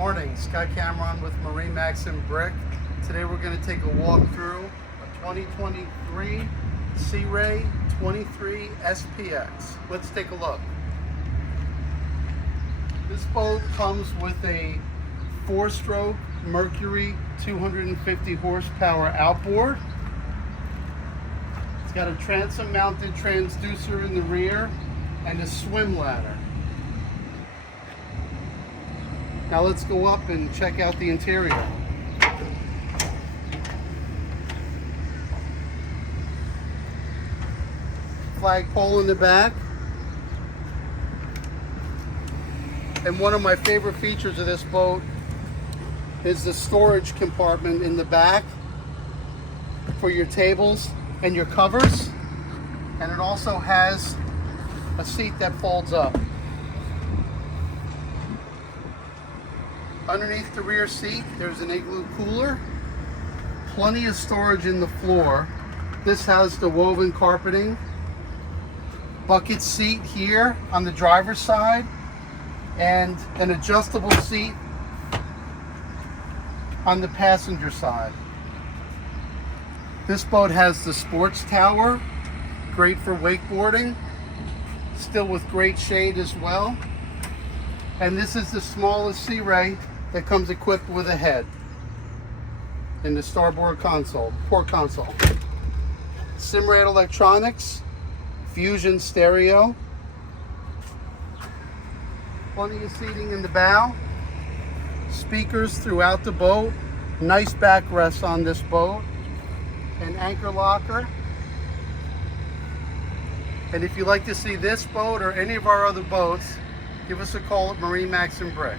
Morning, Scott Cameron with MarineMax Brick. Today we're going to take a walk through a 2023 Sea Ray 23 SPX. Let's take a look. This boat comes with a 4-stroke Mercury 250 horsepower outboard. It's got a transom mounted transducer in the rear and a swim ladder. Now let's go up and check out the interior. Flagpole in the back. And one of my favorite features of this boat is the storage compartment in the back for your tables and your covers. And it also has a seat that folds up. Underneath the rear seat, there's an igloo cooler. Plenty of storage in the floor. This has the woven carpeting. Bucket seat here on the driver's side, and an adjustable seat on the passenger side. This boat has the sports tower, great for wakeboarding, still with great shade as well. And this is the smallest Sea Ray that comes equipped with a head in the starboard console, port console. Simrad electronics, fusion stereo, plenty of seating in the bow, speakers throughout the boat, nice backrests on this boat, an anchor locker. And if you'd like to see this boat or any of our other boats, give us a call at MarineMax Brick.